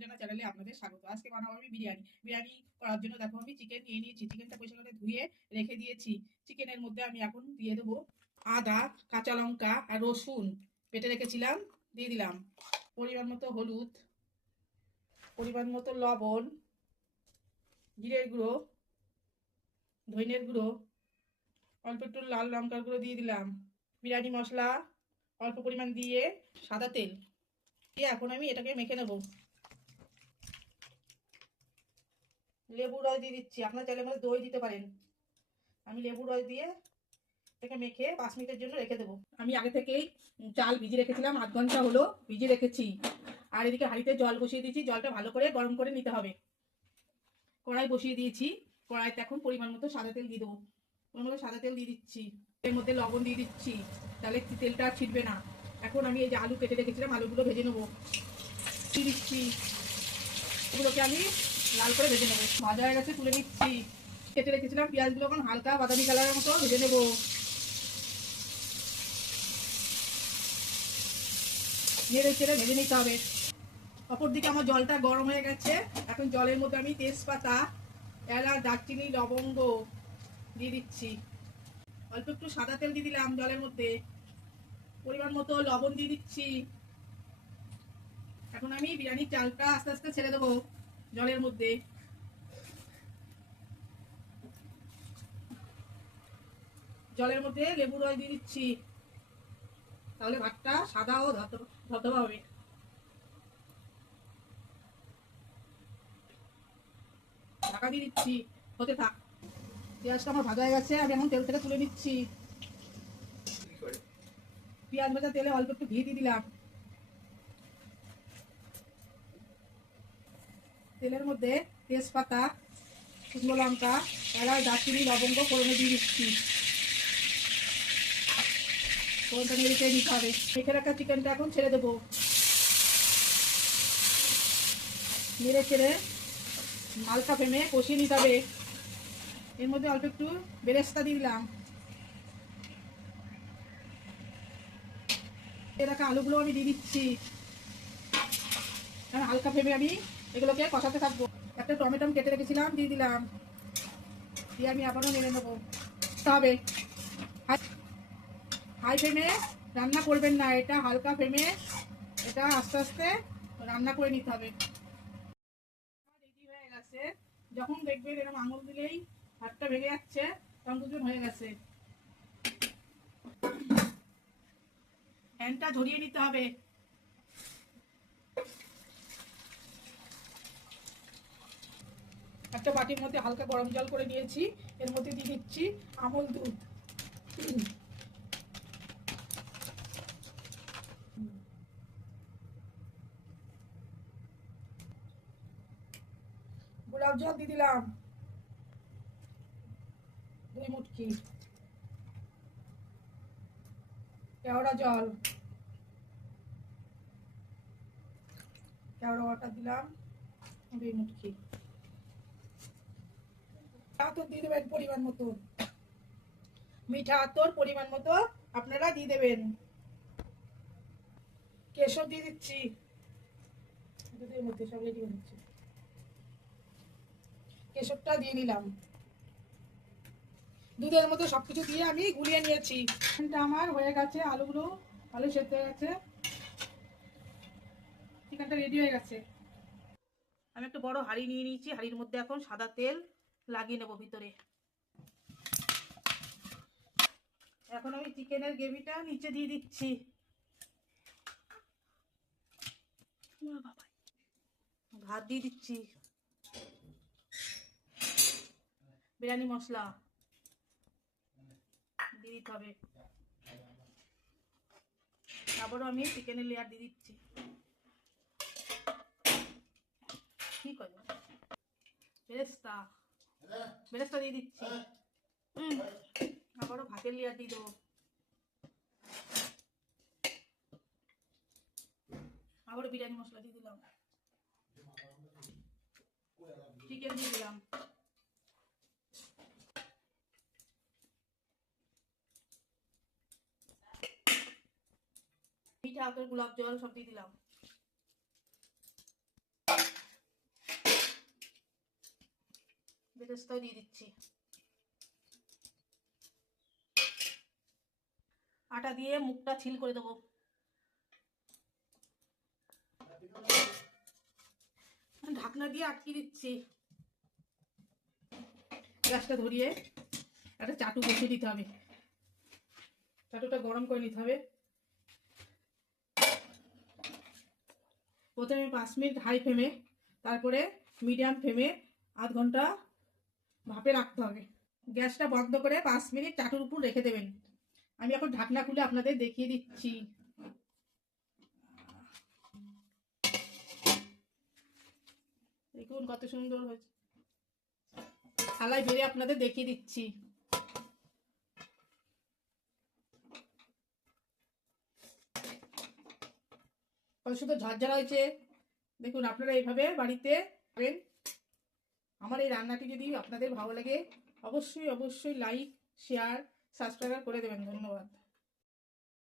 চেনা চ্যানেলে আপনাদের স্বাগত। আজকে বানাবো আমি বিরিয়ানি করার জন্য দেখো আমি চিকেন নিয়ে নিয়েছি। চিকেনটা পরিষ্কার করে ধুয়ে রেখে দিয়েছি। চিকেনের মধ্যে আমি এখন দিয়ে দেবো আদা, কাঁচা লঙ্কা আর রসুন বেটে রেখেছিলাম, দিয়ে দিলাম। পরিমাণ মতো হলুদ, পরিমাণ মতো লবণ, জিরের গুঁড়ো, ধনিয়ার গুঁড়ো, অল্প একটু লাল লঙ্কার গুঁড়ো দিয়ে দিলাম, বিরিয়ানি মশলা অল্প পরিমাণ দিয়ে সাদা তেল দিয়ে এখন আমি এটাকে মেখে নেবো। লেবু রস দিয়ে দিচ্ছি, আপনার চাইলে মধ্যে দই দিতে পারেন। আমি লেবু রস দিয়ে এটাকে মেখে 5 মিনিটের জন্য রেখে দেবো। আমি আগে থেকেই চাল ভিজিয়ে রেখেছিলাম, 8 ঘন্টা হলো ভিজিয়ে রেখেছি। আর এদিকে হাঁড়িতে জল বসিয়ে দিয়েছি, জলটা ভালো করে গরম করে নিতে হবে। কড়াই বসিয়ে দিয়েছি, কড়াইতে এখন পরিমাণ মতো সাদা তেল দিয়ে দেবো। পরিমাণ মতো সাদা তেল দিয়ে দিচ্ছি, এর মধ্যে লবণ দিয়ে দিচ্ছি, তাহলে তেলটা ছিটবে না। এখন আমি এই যে আলু কেটে রেখেছিলাম, আলুগুলো ভেজে নেবো। দিয়ে দিচ্ছি, এগুলোকে আমি লাল করে ভেজে নেবো। ভাজা হয়ে গেছে, তুলে নিচ্ছি। কেটে রেখেছিলাম পেঁয়াজগুলো এখন হালকা বাদামি কালারের মতো ভেজে নেবো। নেড়ে চেড়ে ভেজে নিতে হবে। অপরদিকে আমার জলটা গরম হয়ে গেছে, এখন জলের মধ্যে আমি তেজপাতা, এলাচ, দারচিনি, লবঙ্গ দিয়ে দিচ্ছি। অল্প একটু সাদা তেল দিয়ে দিলাম জলের মধ্যে, পরিমাণ মতো লবণ দিয়ে দিচ্ছি। এখন আমি বিরিয়ানির চালটা আস্তে আস্তে ছেড়ে দেবো জলের মধ্যে। জলের মধ্যে লেবু রস দিয়ে দিচ্ছি, তাহলে ভাতটা সাদা ও ধবধবা হবে। ঢাকা দিয়ে দিচ্ছি, হতে থাক। পেঁয়াজটা আমার ভাজা হয়ে গেছে, আমি এখন তেল থেকে তুলে নিচ্ছি। পেঁয়াজ ভাজা তেলে অল্প একটু ঘি দিয়ে দিলাম। তেলের মধ্যে তেজপাতা, শুকনো লঙ্কা, এলাচ, দারচিনি, লবঙ্গ ফোড়নে দিয়ে দিচ্ছি। ফোড়নটা নেড়ে চেড়ে দিতে হবে। মেখে রাখা চিকেনটা এখন ছেড়ে দেবো। নেড়ে চেড়ে হালকা ফ্লেমে কষিয়ে নিতে হবে। এর মধ্যে অল্প একটু বেরেস্তা দিয়ে দিলাম। রাখা আলুগুলো আমি দিয়ে দিচ্ছি। হালকা ফ্লেমে আমি এগুলোকে কষাতে থাকবো। একটা টমেটো কেটে রেখেছিলাম, দিয়ে দিলাম। দিয়ে আমি আবারও নেড়ে নেবো। তবে হাই ফ্লেমে রান্না করবেন না, এটা হালকা ফ্লেমে এটা আস্তে আস্তে রান্না করে নিতে হবে। রেডি হয়ে গেছে। যখন দেখবেন এরকম আঙুল দিলেই হাতটা ভেঙে যাচ্ছে, তখন বুঝবেন হয়ে গেছে। ফ্যানটা ঝরিয়ে নিতে হবে। একটা বাটির মধ্যে হালকা গরম জল করে নিয়েছি, এর মধ্যে দিয়ে দিচ্ছি আমল দুধ। গোলাপ জল দিয়ে দিলাম 2 মুটকি। কেওড়া জল, কেওড়া ওয়াটার দিলাম 2 মুটকি। আতর দিয়ে দেবেন পরিমাণ মতো, মিঠা আতর পরিমাণ মতো আপনারা দিয়ে দেবেন। কেশর দিয়ে দিচ্ছি, দুধের মধ্যে সব রেডি হচ্ছে। কেশরটা দিয়ে নিলাম। দুধের মধ্যে সবকিছু দিয়ে আমি গুলিয়ে নিয়েছি। চিকেনটা আমার হয়ে গেছে, আলুগুলো ভালো সেদ্ধ হয়ে গেছে, চিকেনটা রেডি হয়ে গেছে। আমি একটা বড় হাঁড়ি নিয়ে নিয়েছি, হাঁড়ির মধ্যে এখন সাদা তেল লাগিয়ে নেবো ভিতরে। এখন আমি চিকেনের গ্রেভিটা নিচে দিয়ে দিচ্ছি। ভাত দিয়ে দিচ্ছি, বিরিয়ানি মশলা দিয়ে দিতে হবে। আবারও আমি চিকেনের লেয়ার দিয়ে দিচ্ছি। কি করবো, বেরেস্তা বেরেস্তা দিয়ে দিচ্ছি। আবারও ভাতের লেয়ার দিয়ে দেবো। আবারও বিরিয়ানি মশলা দিয়ে দিলাম, চিকেন দিয়ে দিলাম। মিঠা আতর, গোলাপ জল সব দিয়ে দিলাম। বেরেস্তাও দিয়ে দিচ্ছি। আটা দিয়ে মুখটা ছিল করে দেবো। ঢাকনা দিয়ে আটকে দিচ্ছি। গ্যাসটা ধরিয়ে একটা চাটু বসিয়ে দিতে হবে। চাটুটা গরম করে নিতে হবে। প্রথমে 5 মিনিট হাই ফ্লেমে, তারপরে মিডিয়াম ফ্লেমে আধ ঘন্টা ভাপে রাখতে হবে। গ্যাসটা বন্ধ করে 5 মিনিট চাটুর উপর রেখে দেবেন। আমি এখন ঢাকনা খুলে আপনাদের দেখিয়ে দিচ্ছি। দেখুন কত সুন্দর হয়েছে। থালায় বেড়ে আপনাদের দেখিয়ে দিচ্ছি। কত সুন্দর ঝরঝরা হয়েছে। দেখুন আপনারা এইভাবে বাড়িতে খাবেন। আমার এই রান্নাটি যদি আপনাদের ভালো লাগে অবশ্যই অবশ্যই লাইক, শেয়ার, সাবস্ক্রাইব করে দেবেন। ধন্যবাদ।